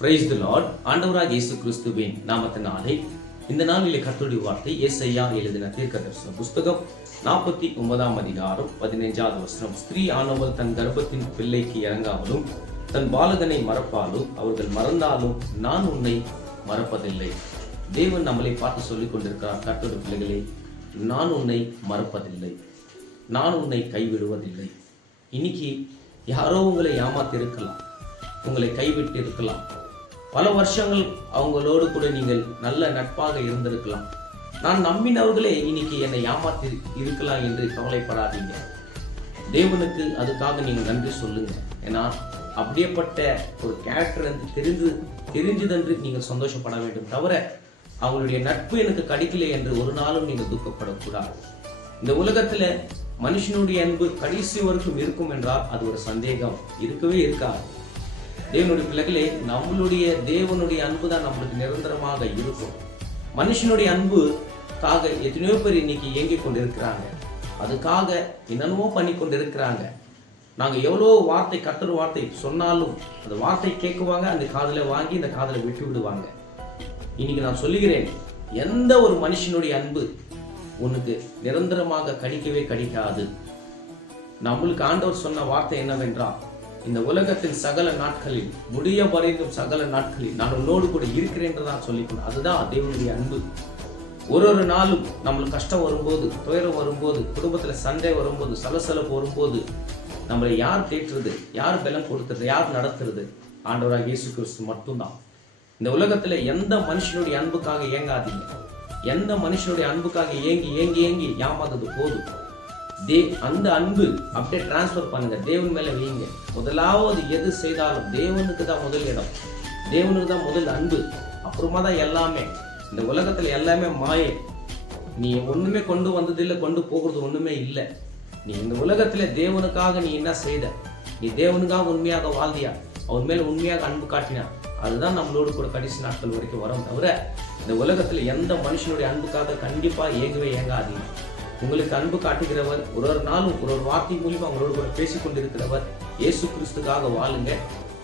Praise the Lord. ஆண்டவராகிய இயேசு கிறிஸ்துவின் நாமத்தினாலே இந்த நாளிலே கர்த்தருடைய வார்த்தை ஏசாயா எழுதின தீர்க்கதரிசன புஸ்தகம் 49 அதிகாரம் 15வது வசனம். ஸ்திரீ ஆனவள் தன் கர்ப்பத்தின் பிள்ளைக்கு இறங்காமலும் தன் பாலகனை மறப்பாலும் அவர்கள் மறந்தாலும் நான் உன்னை மறப்பதில்லை. தேவன் நம்மளை பார்த்து சொல்லிக் கொண்டிருக்கிறார், கர்த்தருடைய பிள்ளைகளே, நான் உன்னை மறப்பதில்லை, நான் உன்னை கைவிடுவதில்லை. இன்னைக்கு யாரோ உங்களை ஏமாத்தி இருக்கலாம், உங்களை கைவிட்டு இருக்கலாம். பல வருஷங்கள் அவங்களோடு கூட நீங்கள் நல்ல நட்பாக இருந்திருக்கலாம். நான் நம்பினவர்களே இன்னைக்கு என்னை ஏமாத்தி இருக்கலாம் என்று கவலைப்படாதீங்க. தேவனுக்கு அதுக்காக நீங்க நன்றி சொல்லுங்க. ஏன்னா அப்படியேப்பட்ட ஒரு கேரக்டர் தெரிஞ்சதென்று நீங்கள் சந்தோஷப்பட வேண்டும். தவிர அவங்களுடைய நட்பு எனக்கு கிடைக்கல என்று ஒரு நாளும் நீங்கள் துக்கப்படக்கூடாது. இந்த உலகத்துல மனுஷனுடைய அன்பு கடைசி வரைக்கும் இருக்கும் என்றால் அது ஒரு சந்தேகம் இருக்கவே இருக்காது. தேவனுடைய பிள்ளைகளே, நம்மளுடைய தேவனுடைய அன்பு தான் நம்மளுக்கு நிரந்தரமாக இருக்கும். மனுஷனுடைய அன்புக்காக எத்தனையோ பேர் இன்னைக்கு இயங்கிக் கொண்டிருக்கிறாங்க, அதுக்காக என்னென்னமோ பண்ணி கொண்டு இருக்கிறாங்க. நாங்கள் எவ்வளோ வார்த்தை கர்த்தர் வார்த்தை சொன்னாலும் அந்த வார்த்தை கேட்குவாங்க, அந்த காதலை வாங்கி இந்த காதலை விட்டு விடுவாங்க. இன்னைக்கு நான் சொல்லுகிறேன், எந்த ஒரு மனுஷனுடைய அன்பு உனக்கு நிரந்தரமாக கிடைக்கவே கிடைக்காது. நம்மளுக்கு ஆண்டவர் சொன்ன வார்த்தை என்னவென்றால், இந்த உலகத்தின் சகல நாட்களில் முடிய வரைந்தும் சகல நாட்களில் நான் உன்னோடு கூட இருக்கிறேன் என்று தான் சொல்லிக்கணும். அதுதான் தேவனுடைய அன்பு. ஒரு நாளும் நம்மளுக்கு கஷ்டம் வரும்போது, துயரம் வரும்போது, குடும்பத்துல சண்டை வரும்போது, சலசலப்பு வரும்போது நம்மளை யார் தேற்றுறது, யார் பலம் கொடுத்துறது, யார் நடத்துறது? ஆண்டவராகிய இயேசு கிறிஸ்து மட்டும்தான். இந்த உலகத்துல எந்த மனுஷனுடைய அன்புக்காக ஏங்காதீங்க. எந்த மனுஷனுடைய அன்புக்காக ஏங்கி ஏங்கி ஏங்கி ஏமாந்தது போதும். அந்த அன்பு அப்படியே டிரான்ஸ்பர் பண்ணுங்க, தேவன் மேல வைங்க. முதலாவது எது செய்தாலும் தேவனுக்கு தான் முதல் இடம், தேவனுக்கு தான் முதல் அன்பு, அப்புறமா தான் எல்லாமே. இந்த உலகத்துல எல்லாமே மாயை. நீ ஒண்ணுமே கொண்டு வந்ததில்லை, கொண்டு போகிறது ஒண்ணுமே இல்லை. நீ இந்த உலகத்துல தேவனுக்காக நீ என்ன செய்த, நீ தேவனுக்காக உண்மையாக வாழ்ந்தியா, அவன் மேல உண்மையாக அன்பு காட்டினா, அதுதான் நம்மளோடு கூட கடைசி நாட்கள் வரைக்கும் வரும். தவிர இந்த உலகத்துல எந்த மனுஷனுடைய அன்புக்காக கண்டிப்பா ஏங்கவே ஏங்காதீங்க. உங்களுக்கு அன்பு காட்டுகிறவர், ஒரு நாளும் ஒரு வார்த்தை மூலியமா உங்களோடு கூட பேசிக் கொண்டிருக்கிறவர் இயேசு கிறிஸ்துக்காக வாழுங்க.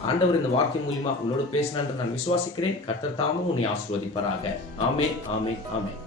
ஆண்டவர் இந்த வார்த்தை மூலியமா உங்களோடு பேசினான்னு நான் விசுவாசிக்கிறேன். கர்த்தர் தாமும் உன்னை ஆசீர்வதிப்பாராக. ஆமென், ஆமென், ஆமென்.